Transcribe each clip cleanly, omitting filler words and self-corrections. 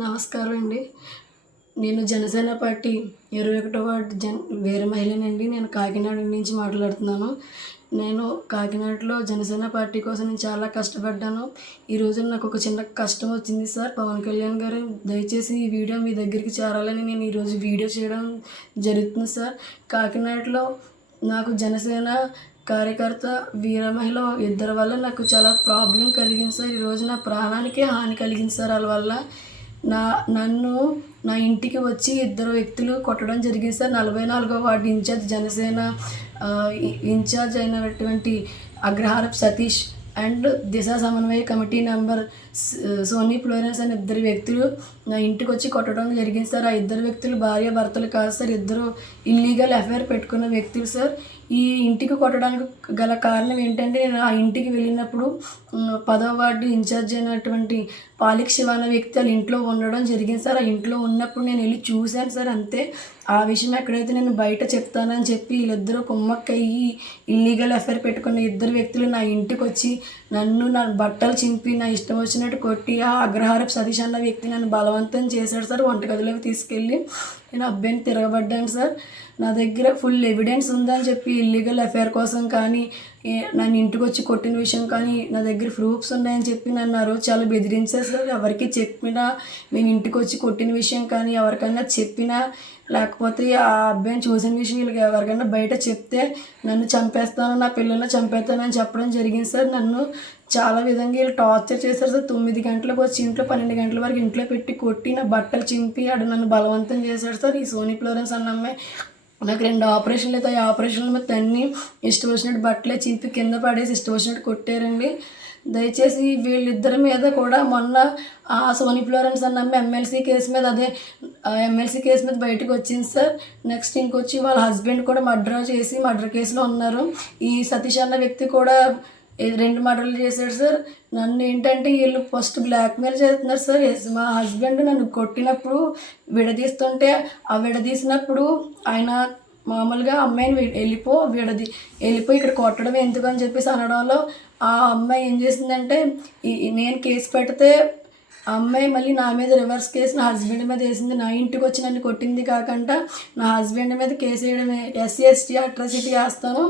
నమస్కారం అండి. నేను జనసేన పార్టీ 21వ వార్డు వీర మహిళనండి. నేను కాకినాడ నుంచి మాట్లాడుతున్నాను. నేను కాకినాడలో జనసేన పార్టీ కోసం నేను చాలా కష్టపడ్డాను. ఈరోజు నాకు ఒక చిన్న కష్టం వచ్చింది సార్. పవన్ కళ్యాణ్ గారు దయచేసి ఈ వీడియో మీ దగ్గరికి చేరాలని నేను ఈరోజు వీడియో చేయడం జరుగుతుంది సార్. కాకినాడలో నాకు జనసేన కార్యకర్త వీర మహిళ ఇద్దరి వల్ల నాకు చాలా ప్రాబ్లం కలిగింది సార్. ఈరోజు నా ప్రాణానికే హాని కలిగింది సార్. వాళ్ళ వల్ల నన్ను నా ఇంటికి వచ్చి ఇద్దరు వ్యక్తులు కొట్టడం జరిగింది సార్. 44వ వార్డు ఇన్ఛార్జ్ జనసేన ఇన్ఛార్జ్ అయినటువంటి అగ్రహారపు సతీష్ అండ్ దిశ సమన్వయ కమిటీ మెంబర్ సోనీ ఫ్లోరెన్స్ అనే ఇద్దరు వ్యక్తులు నా ఇంటికి వచ్చి కొట్టడం జరిగింది సార్. ఆ ఇద్దరు వ్యక్తులు భార్య భర్తలు కాదు సార్, ఇద్దరు ఇల్లీగల్ అఫైర్ పెట్టుకున్న వ్యక్తులు సార్. ఈ ఇంటికి కొట్టడానికి గల కారణం ఏంటంటే, నేను ఆ ఇంటికి వెళ్ళినప్పుడు 10వ వార్డు ఇన్ఛార్జ్ అయినటువంటి పాలిక్ శివ అనే వ్యక్తి వాళ్ళ ఇంట్లో ఉండడం జరిగింది సార్. ఆ ఇంట్లో ఉన్నప్పుడు నేను వెళ్ళి చూశాను సార్. అంతే. ఆ విషయం ఎక్కడైతే నేను బయట చెప్తానని చెప్పి వీళ్ళిద్దరూ కుమ్మక్కయ్యి ఇల్లీగల్ అఫైర్ పెట్టుకున్న ఇద్దరు వ్యక్తులు నా ఇంటికి వచ్చి నన్ను నా బట్టలు చింపి నా ఇష్టం వచ్చినట్టు కొట్టి ఆ అగ్రహారపు సతీష్ అన్న వ్యక్తి నన్ను బలవంతం చేశాడు సార్. వంటగదిలోకి తీసుకెళ్ళి నేను అబ్బాయిని తిరగబడ్డాను సార్. నా దగ్గర ఫుల్ ఎవిడెన్స్ ఉందని చెప్పి ఇల్లీగల్ అఫైర్ కోసం కానీ నన్ను ఇంటికి వచ్చి కొట్టిన విషయం కానీ నా దగ్గర ప్రూఫ్స్ ఉన్నాయని చెప్పి నన్ను ఆ రోజు చాలా బెదిరించారు సార్. ఎవరికి చెప్పినా మేము ఇంటికి వచ్చి కొట్టిన విషయం కానీ ఎవరికైనా చెప్పినా లేకపోతే ఆ అబ్బాయిని చూసిన విషయం వీళ్ళకి ఎవరికైనా బయట చెప్తే నన్ను చంపేస్తాను, నా పిల్లల్ని చంపేస్తానని చెప్పడం జరిగింది సార్. నన్ను చాలా విధంగా వీళ్ళు టార్చర్ చేశారు సార్. 9 గంటలకు వచ్చి ఇంట్లో 12 గంటల వరకు ఇంట్లో పెట్టి కొట్టి నా బట్టలు చింపి ఆడు నన్ను బలవంతం చేశాడు సార్. ఈ సోనీ ఫ్లోరెన్స్ అన్న అమ్మాయి నాకు 2 ఆపరేషన్లు అయితే ఆ ఆపరేషన్ల మీద తన్ని ఇష్టం వచ్చినట్టు బట్టలే చింపి కింద పడేసి ఇష్టం వచ్చినట్టు కొట్టారండి. దయచేసి వీళ్ళిద్దరి మీద కూడా మొన్న ఆ సోనీ ఫ్లోరెన్స్ అన్న ఎమ్మెల్సీ కేసు మీద ఎమ్మెల్సీ కేసు మీద బయటకు వచ్చింది సార్. నెక్స్ట్ ఇంకొచ్చి వాళ్ళ హస్బెండ్ కూడా మర్డర్ కేసులో ఉన్నారు. ఈ సతీష్ అన్న వ్యక్తి కూడా 2 మర్డర్లు చేశాడు సార్. నన్ను ఏంటంటే వీళ్ళు ఫస్ట్ బ్లాక్మెయిల్ చేస్తున్నారు సార్. మా హస్బెండ్ నన్ను కొట్టినప్పుడు విడదీస్తుంటే ఆ విడదీసినప్పుడు ఆయన మామూలుగా అమ్మాయిని వెళ్ళిపోయి ఇక్కడ కొట్టడం ఎందుకు అని చెప్పేసి అనడంలో ఆ అమ్మాయి ఏం చేసిందంటే నేను కేసు పెడితే ఆ అమ్మాయి మళ్ళీ నా మీద రివర్స్ కేసు నా హస్బెండ్ మీద వేసింది. నా ఇంటికి వచ్చి నన్ను కొట్టింది కాకుండా నా హస్బెండ్ మీద కేసు వేయడమే. ఎస్సీ ఎస్టీ అట్రాసిటీ వేస్తాను,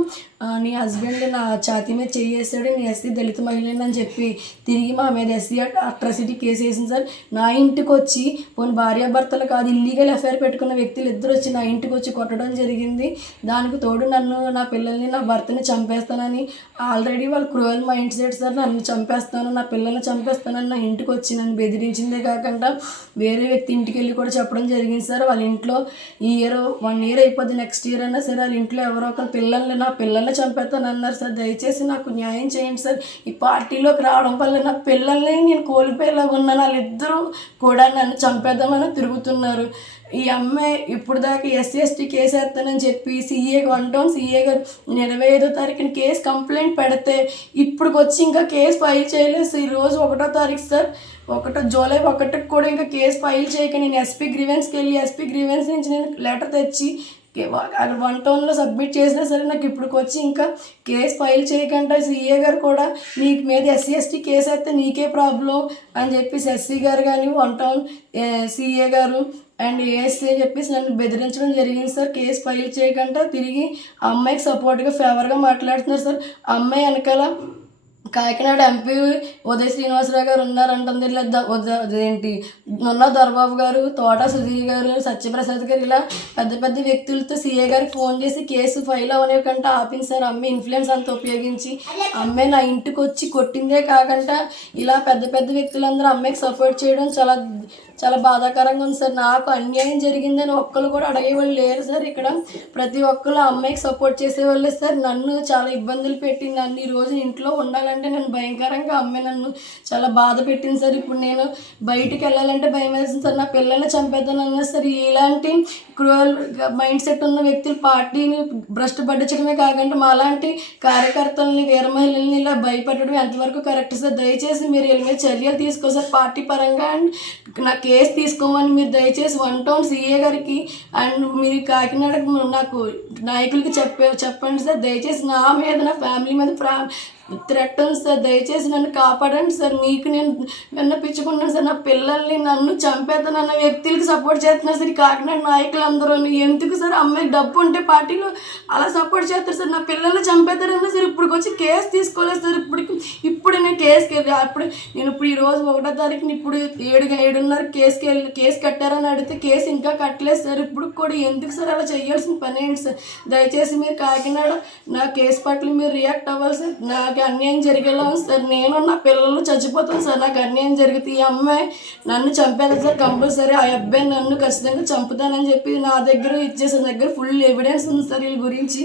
నీ హస్బెండ్ నా ఛాతీ మీద చేయేసాడు, నీ ఎస్సీ దళిత మహిళని చెప్పి తిరిగి మా మీద ఎస్సీ అట్రాసిటీ కేసు వేసింది సార్. నా ఇంటికి వచ్చి పోనీ భార్యాభర్తలు కాదు ఇల్లీగల్ అఫైర్ పెట్టుకున్న వ్యక్తులు ఇద్దరు వచ్చి నా ఇంటికి వచ్చి కొట్టడం జరిగింది. దానికి తోడు నన్ను నా పిల్లల్ని నా భర్తని చంపేస్తానని ఆల్రెడీ వాళ్ళు క్రూయల్ మైండ్ సెట్ సార్. నన్ను చంపేస్తాను, నా పిల్లల్ని చంపేస్తానని నా ఇంటికి వచ్చి నన్ను బెదిరించిందే కాకుండా వేరే వ్యక్తి ఇంటికి వెళ్ళి కూడా చెప్పడం జరిగింది సార్. వాళ్ళ ఇంట్లో ఈ ఇయర్ 1 ఇయర్ అయిపోద్ది, నెక్స్ట్ ఇయర్ అయినా సరే వాళ్ళ ఇంట్లో ఎవరో ఒక నా పిల్లల్ని చంపేస్తాను అన్నారు సార్. దయచేసి నాకు న్యాయం చేయండి సార్. ఈ పార్టీలోకి రావడం వల్ల నా పిల్లల్ని నేను కోల్పోయేలాగా ఉన్నాను. వాళ్ళిద్దరూ కూడా నన్ను చంపేద్దామని తిరుగుతున్నారు. ఈ అమ్మాయి ఇప్పుడు దాకా ఎస్సీ ఎస్టీ కేసు వేస్తానని చెప్పి సీఏ గారు 25వ తారీఖున కేసు కంప్లైంట్ పెడితే ఇప్పటికి వచ్చి ఇంకా కేసు ఫైల్ చేయలేదు. ఈరోజు 1వ తారీఖు సార్. జూలై 1కి కూడా ఇంకా కేసు ఫైల్ చేయక నేను ఎస్పీ గ్రీవెన్స్కి వెళ్ళి ఎస్పీ గ్రీవెన్స్ నుంచి నేను లెటర్ తెచ్చి అక్కడ 1 టౌన్లో సబ్మిట్ చేసినా సరే నాకు ఇప్పటికి వచ్చి ఇంకా కేసు ఫైల్ చేయకుండా సీఏ గారు కూడా నీకు మీద ఎస్సీ ఎస్టీ కేసు వేస్తే నీకే ప్రాబ్లం అని చెప్పేసి ఎస్సీ గారు కానీ 1 టౌన్ సీఏ గారు అండ్ ఏఎస్సీ అని చెప్పేసి నన్ను బెదిరించడం జరిగింది సార్. కేసు ఫైల్ చేయకుండా తిరిగి ఆ అమ్మాయికి సపోర్ట్గా ఫేవర్గా మాట్లాడుతున్నారు సార్. ఆ అమ్మాయి వెనకాల కాకినాడ ఎంపీ ఉదయ్ శ్రీనివాసరావు గారు ఉన్నారంటుంది. అదేంటి నున్న దొరబాబు గారు, తోట సుధీర్ గారు, సత్యప్రసాద్ గారు ఇలా పెద్ద పెద్ద వ్యక్తులతో సీఏ గారికి ఫోన్ చేసి కేసు ఫైల్ అవనివ్వకుండా ఆపింది సార్. అమ్మాయి ఇన్ఫ్లుయెన్స్ అంతా ఉపయోగించి అమ్మాయి నా ఇంటికి వచ్చి కొట్టిందే కాకుండా ఇలా పెద్ద పెద్ద వ్యక్తులందరూ అమ్మాయికి సపోర్ట్ చేయడం చాలా చాలా బాధాకరంగా ఉంది సార్. నాకు అన్యాయం జరిగిందని ఒక్కరు కూడా అడిగేవాళ్ళు లేరు సార్. ఇక్కడ ప్రతి ఒక్కరు అమ్మాయికి సపోర్ట్ చేసేవాళ్ళే సార్. నన్ను చాలా ఇబ్బందులు పెట్టింది. నన్ను ఈ రోజు ఇంట్లో ఉండాలంటే నన్ను భయంకరంగా అమ్మాయి నన్ను చాలా బాధ పెట్టింది సార్. ఇప్పుడు నేను బయటికి వెళ్ళాలంటే భయం వేసింది సార్. నా పిల్లల్ని చంపేద్దాను అన్నా సార్. ఇలాంటి క్రూయల్ మైండ్ సెట్ ఉన్న వ్యక్తులు పార్టీని భ్రష్టు పట్టించడమే కాకుండా మాలాంటి కార్యకర్తలని వీర మహిళల్ని ఇలా భయపెట్టడం ఎంతవరకు కరెక్ట్ సార్. దయచేసి మీరు వీళ్ళ మీద చర్యలు తీసుకో సార్. పార్టీ పరంగా అండ్ నా కేసు తీసుకోమని మీరు దయచేసి 1 టౌన్ సీఏ గారికి అండ్ మీరు కాకినాడకు నాకు నాయకులకి చెప్పండి సార్. దయచేసి నా మీద నా ఫ్యామిలీ మీద థ్రెట్ ఉంది సార్. దయచేసి నన్ను కాపాడండి సార్. మీకు నేను విన్నపించుకుంటున్నాను సార్. నా పిల్లల్ని నన్ను చంపేతానన్న వ్యక్తులకి సపోర్ట్ చేస్తున్నారు సార్ ఈ కాకినాడ నాయకులందరూ. ఎందుకు సార్ అమ్మాయికి డబ్బు ఉంటే పార్టీలో అలా సపోర్ట్ చేస్తారు సార్. నా పిల్లల్ని చంపేతారన్నా సార్ ఇప్పుడు వచ్చి కేసు తీసుకోలేదు సార్. ఇప్పుడు నేను కేసుకి వెళ్ళి అప్పుడు నేను ఇప్పుడు ఈరోజు 1వ తారీఖుని ఇప్పుడు 7:30 కేసు కట్టారని అడిగితే కేసు ఇంకా కట్టలేదు సార్. ఇప్పుడు కూడా ఎందుకు సార్ అలా చేయాల్సిన పని ఏంటి సార్? దయచేసి మీరు కాకినాడ నా కేసు పట్ల మీరు రియాక్ట్ అవ్వాలి సార్. నాకు అన్యాయం జరిగేలా ఉంది సార్. నేను నా పిల్లలు చచ్చిపోతాను సార్. నాకు అన్యాయం జరిగితే ఈ అమ్మాయి నన్ను చంపేది సార్ కంపల్సరీ. ఆ అబ్బాయి నన్ను ఖచ్చితంగా చంపుతానని చెప్పి నా దగ్గర ఇచ్చేసిన దగ్గర ఫుల్ ఎవిడెన్స్ ఉంది సార్ వీళ్ళ గురించి.